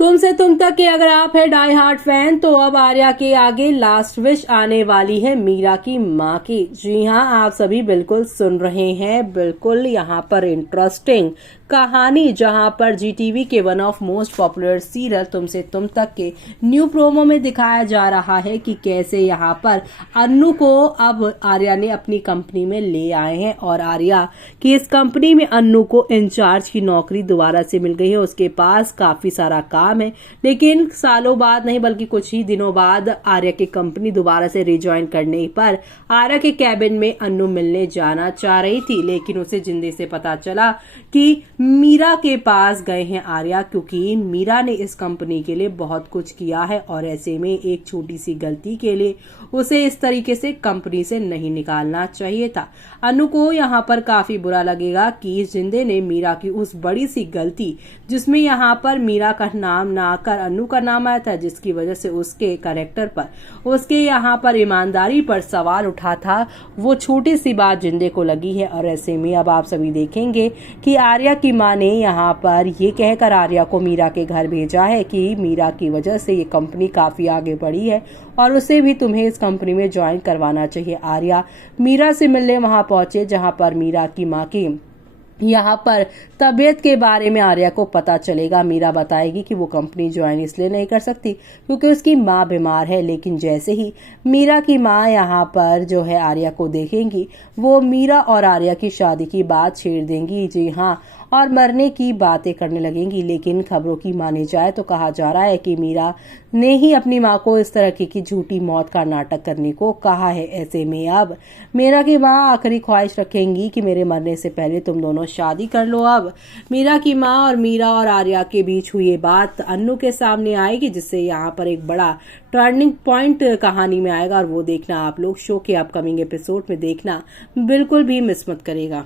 तुमसे तुम तक के अगर आप है डाई हार्ट फैन तो अब आर्या के आगे लास्ट विश आने वाली है मीरा की माँ की। जी हाँ, आप सभी बिल्कुल सुन रहे हैं, बिल्कुल यहाँ पर इंटरेस्टिंग कहानी जहां पर जीटीवी के one of most popular serial तुमसे तुम तक के न्यू प्रोमो में दिखाया जा रहा है कि कैसे यहाँ पर अन्नू को अब आर्या ने अपनी कंपनी में ले आए हैं और आर्या की इस कंपनी में अन्नू को इंचार्ज की नौकरी दोबारा से मिल गई है। उसके पास काफी सारा काम है, लेकिन सालों बाद नहीं बल्कि कुछ ही दिनों बाद आर्या की कंपनी दोबारा से रिज्वाइन करने पर आर्या के कैबिन में अन्नू मिलने जाना चाह रही थी, लेकिन उसे जिंदे से पता चला कि मीरा के पास गए हैं आर्या, क्योंकि मीरा ने इस कंपनी के लिए बहुत कुछ किया है और ऐसे में एक छोटी सी गलती के लिए उसे इस तरीके से कंपनी से नहीं निकालना चाहिए था। अनु को यहाँ पर काफी बुरा लगेगा कि जिंदे ने मीरा की उस बड़ी सी गलती, जिसमें यहाँ पर मीरा का नाम ना आकर अनु का नाम आया था, जिसकी वजह से उसके कैरेक्टर पर, उसके यहाँ पर ईमानदारी पर सवाल उठा था, वो छोटी सी बात जिंदे को लगी है। और ऐसे में अब आप सभी देखेंगे कि आर्या की माँ ने यहाँ पर ये कहकर आर्या को मीरा के घर भेजा है कि मीरा की वजह से ये कंपनी काफी आगे बढ़ी है और उसे भी तुम्हें इस कंपनी में ज्वाइन करवाना चाहिए। आर्या मीरा से मिलने वहां पहुंचे, जहां पर मीरा की माँ की यहाँ पर तबीयत के बारे में आर्या को पता चलेगा। मीरा बताएगी कि वो कंपनी ज्वाइन इसलिए नहीं कर सकती क्योंकि उसकी माँ बीमार है, लेकिन जैसे ही मीरा की माँ यहाँ पर जो है आर्या को देखेंगी, वो मीरा और आर्या की शादी की बात छेड़ देंगी। जी हाँ, और मरने की बातें करने लगेंगी। लेकिन खबरों की मानी जाए तो कहा जा रहा है कि मीरा ने ही अपनी माँ को इस तरह की झूठी मौत का नाटक करने को कहा है। ऐसे में अब मीरा की माँ आखिरी ख्वाहिश रखेंगी कि मेरे मरने से पहले तुम दोनों शादी कर लो। अब मीरा की माँ और मीरा और आर्या के बीच हुई बात अन्नू के सामने आएगी, जिससे यहाँ पर एक बड़ा टर्निंग पॉइंट कहानी में आएगा और वो देखना आप लोग शो के अपकमिंग एपिसोड में देखना बिल्कुल भी मिस मत करेगा।